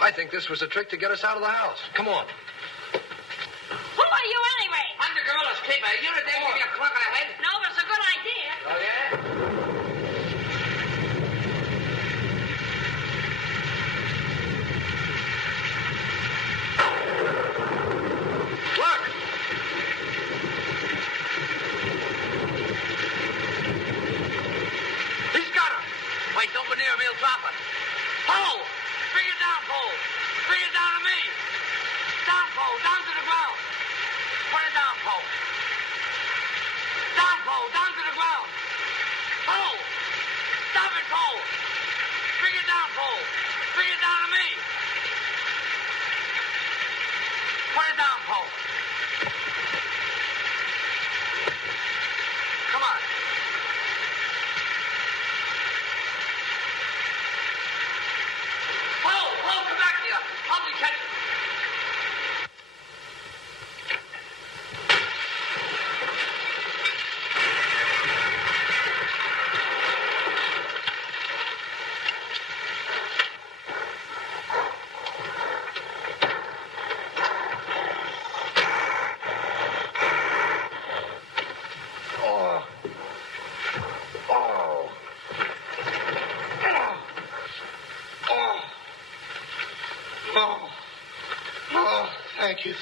I think this was a trick to get us out of the house. Come on. Who are you anyway? I'm the gorilla's keeper. You the day give me a clunk on the head? No, but it's a good idea. Oh, yeah? Look! He's got him. Wait, don't go near him. He'll drop it. Poe! Bring it down, Poe. Bring it down to me. Down, Poe. Down to the ground. Put it down, Poe. Down, Poe. Down to the ground. Poe! Help me catch it.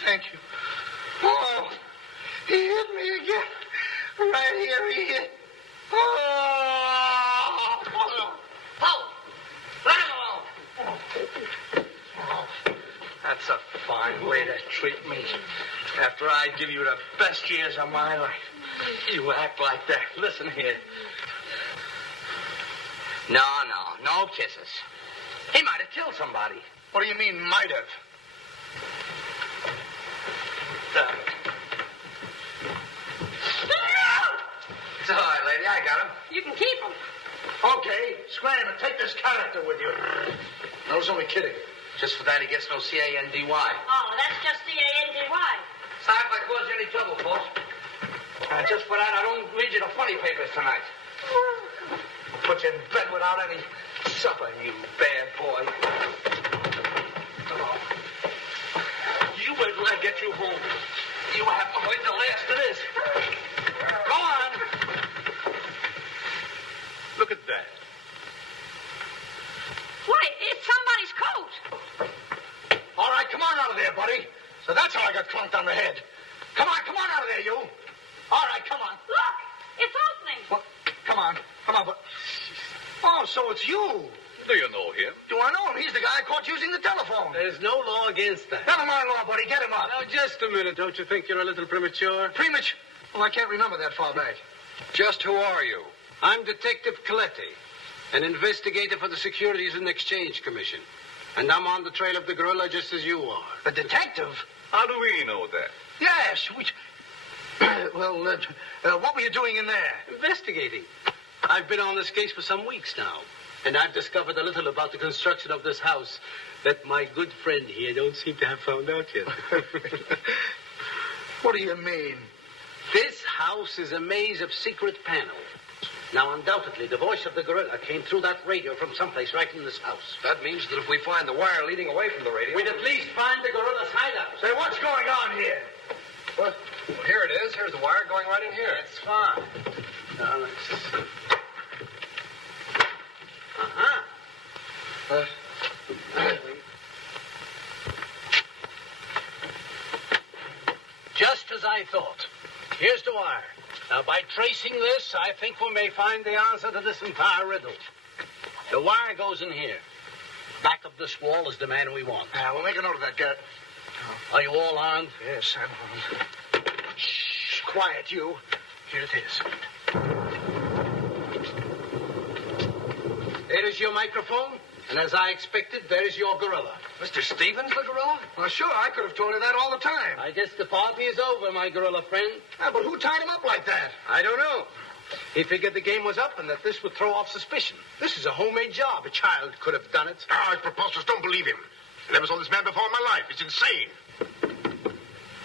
Thank you. Oh, he hit me again. Right here, he hit. Oh! Paul! Let him alone! That's a fine way to treat me. After I give you the best years of my life, you act like that. Listen here. No kisses. He might have killed somebody. What do you mean, might have? It's all right, lady. I got him. You can keep him. Okay, scram and take this character with you. I was only kidding. Just for that, he gets no C-A-N-D-Y. Oh, that's just C-A-N-D-Y. Sorry if I caused you any trouble, folks. Just for that, I don't read you the funny papers tonight. I'll put you in bed without any supper, you bad boy. You wait till I get you home. You have to wait the last of this. Go on. Look at that. Why, it's somebody's coat. All right, come on out of there, buddy. So that's how I got clunked on the head. Come on out of there, you. All right, come on. Look, it's opening. Well, come on, but... Oh, so it's you. Do you know him? Do I know him? He's the guy I caught using the telephone. There's no law against that. Never mind law, buddy. Get him up. Now, just a minute. Don't you think you're a little premature? Premature? Well, I can't remember that far back. Just who are you? I'm Detective Coletti, an investigator for the Securities and Exchange Commission. And I'm on the trail of the gorilla just as you are. The detective? How do we know that? Yes. Well, what were you doing in there? Investigating. I've been on this case for some weeks now. And I've discovered a little about the construction of this house that my good friend here don't seem to have found out yet. What do you mean? This house is a maze of secret panels. Now, undoubtedly, the voice of the gorilla came through that radio from someplace right in this house. That means that if we find the wire leading away from the radio... We'd at least find the gorilla's hideout. Say, what's going on here? What? Well, here it is. Here's the wire going right in here. That's fine. Now, let's see. Just as I thought. Here's the wire. Now, by tracing this, I think we may find the answer to this entire riddle. The wire goes in here. Back of this wall is the man we want. We'll make a note of that, Garrett. Are you all armed? Yes, I'm armed. Shh, quiet, you. Here it is. There is your microphone, and as I expected, there is your gorilla. Mr. Stevens, the gorilla? Well, sure, I could have told you that all the time. I guess the party is over, my gorilla friend. But who tied him up like that? I don't know. He figured the game was up and that this would throw off suspicion. This is a homemade job. A child could have done it. It's preposterous. Don't believe him. I never saw this man before in my life. It's insane.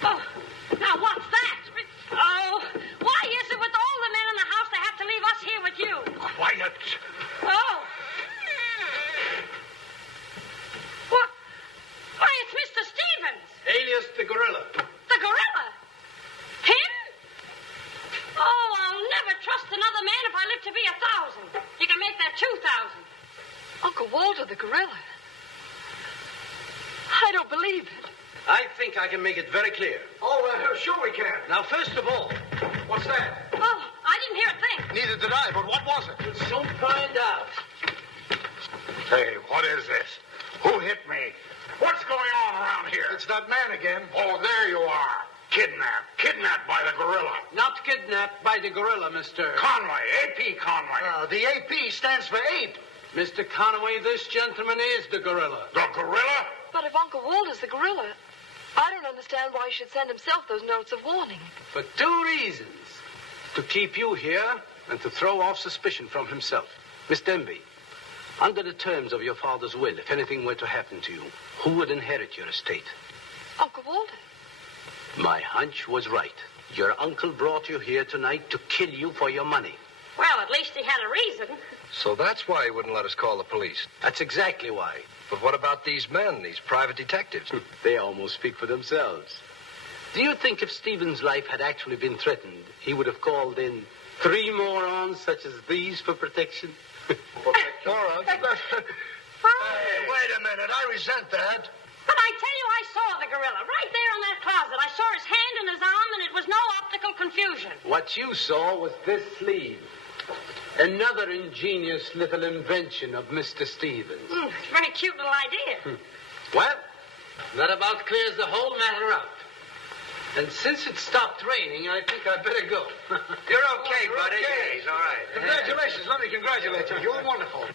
Oh, now what's that? Oh, why is it with all the men in the house they have to leave us here with you? Quiet. Oh. What? Why, it's Mr. Stevens. Alias the gorilla. The gorilla? Him? Oh, I'll never trust another man if I live to be 1,000. You can make that 2,000. Uncle Walter, the gorilla. I don't believe it. I think I can make it very clear. Sure we can. Now, first of all, What's that? Oh, I didn't hear a thing. Neither did I, but what was it? we'll soon find out. Hey, what is this? Who hit me? What's going on around here? It's that man again. Oh, there you are. Kidnapped. Kidnapped by the gorilla. Not kidnapped by the gorilla, Mr. Conway. A.P. Conway. The A.P. stands for ape. Mr. Conway, this gentleman is the gorilla. The gorilla? But if Uncle Walter's the gorilla, I don't understand why he should send himself those notes of warning. For 2 reasons. To keep you here and to throw off suspicion from himself. Miss Denby, Under the terms of your father's will, if anything were to happen to you, who would inherit your estate? Uncle Walter. My hunch was right. Your uncle brought you here tonight to kill you for your money. Well, at least he had a reason. So that's why he wouldn't let us call the police. That's exactly why. But what about these men, these private detectives? They almost speak for themselves. Do you think if Stephen's life had actually been threatened, he would have called in 3 morons such as these for protection? Morons? Hey, wait a minute. I resent that. But I tell you, I saw the gorilla right there in that closet. I saw his hand and his arm, and it was no optical confusion. What you saw was this sleeve. Another ingenious little invention of Mr. Stevens. It's a very cute little idea. Well, that about clears the whole matter up. And since it stopped raining, I think I'd better go. You're okay, buddy. Okay. He's all right. Congratulations. Let me congratulate you. You're wonderful.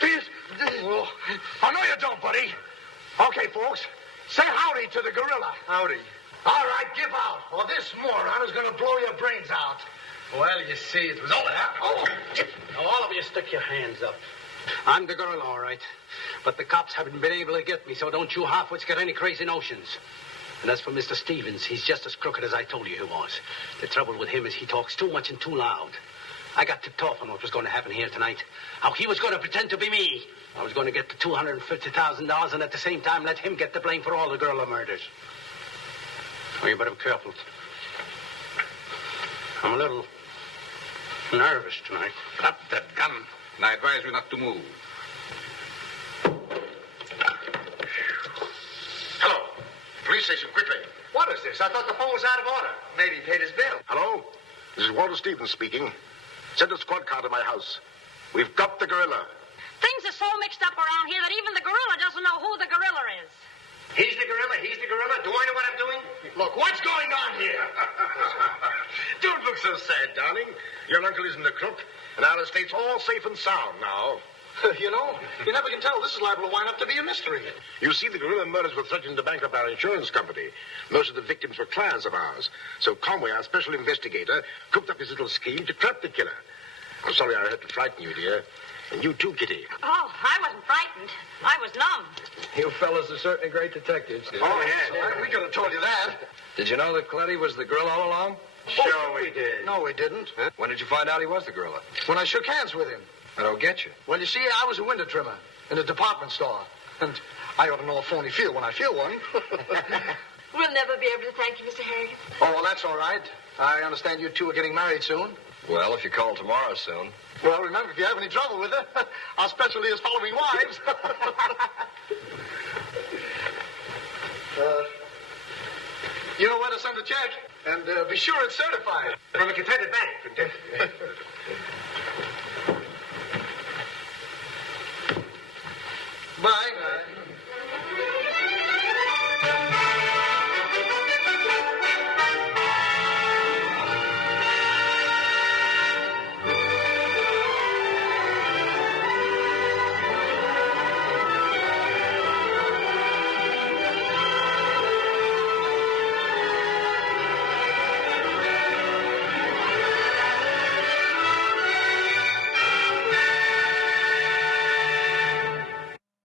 Please. Oh, no, you don't, buddy. Okay, folks. Say howdy to the gorilla. Howdy. All right, give out, or this moron is going to blow your brains out. Well, you see, it was... Now, all of you stick your hands up. I'm the gorilla, all right. But the cops haven't been able to get me, so don't you half-wits get any crazy notions. And as for Mr. Stevens, he's just as crooked as I told you he was. The trouble with him is he talks too much and too loud. I got tipped off on what was going to happen here tonight. How he was going to pretend to be me. I was going to get the $250,000 and at the same time let him get the blame for all the gorilla murders. Oh, you better be careful. I'm a little nervous tonight. Drop that gun, and I advise you not to move. Hello. Police station, quickly. What is this? I thought the phone was out of order. Maybe he paid his bill. Hello? This is Walter Stevens speaking. Send a squad car to my house. We've got the gorilla. Things are so mixed up around here that even the gorilla doesn't know who the gorilla is. He's the gorilla. He's the gorilla. Do I know what I'm doing? Look, what's going on here? Don't look so sad, darling. Your uncle isn't a crook, and our estate's all safe and sound now. You know, you never can tell. This is liable to wind up to be a mystery. You see, the gorilla murders were threatening to bankrupt our insurance company. Most of the victims were clients of ours. So Conway, our special investigator, cooked up his little scheme to trap the killer. I'm sorry I had to frighten you, dear. And you too, Kitty. Oh, I wasn't frightened. I was numb. You fellas are certainly great detectives. Oh, yeah. We could have told you that. Did you know that Coletti was the gorilla all along? Sure we did. No, we didn't. Huh? When did you find out he was the gorilla? When I shook hands with him. I don't get you. Well, you see, I was a window trimmer in a department store. And I ought to know a phony feel when I feel one. We'll never be able to thank you, Mr. Harrigan. Oh, well, that's all right. I understand you two are getting married soon. Well, if you call tomorrow soon. Well, remember, if you have any trouble with her, our specialty is following wives. You know where to send the check? And be sure it's certified. From a Confederate bank. Bye.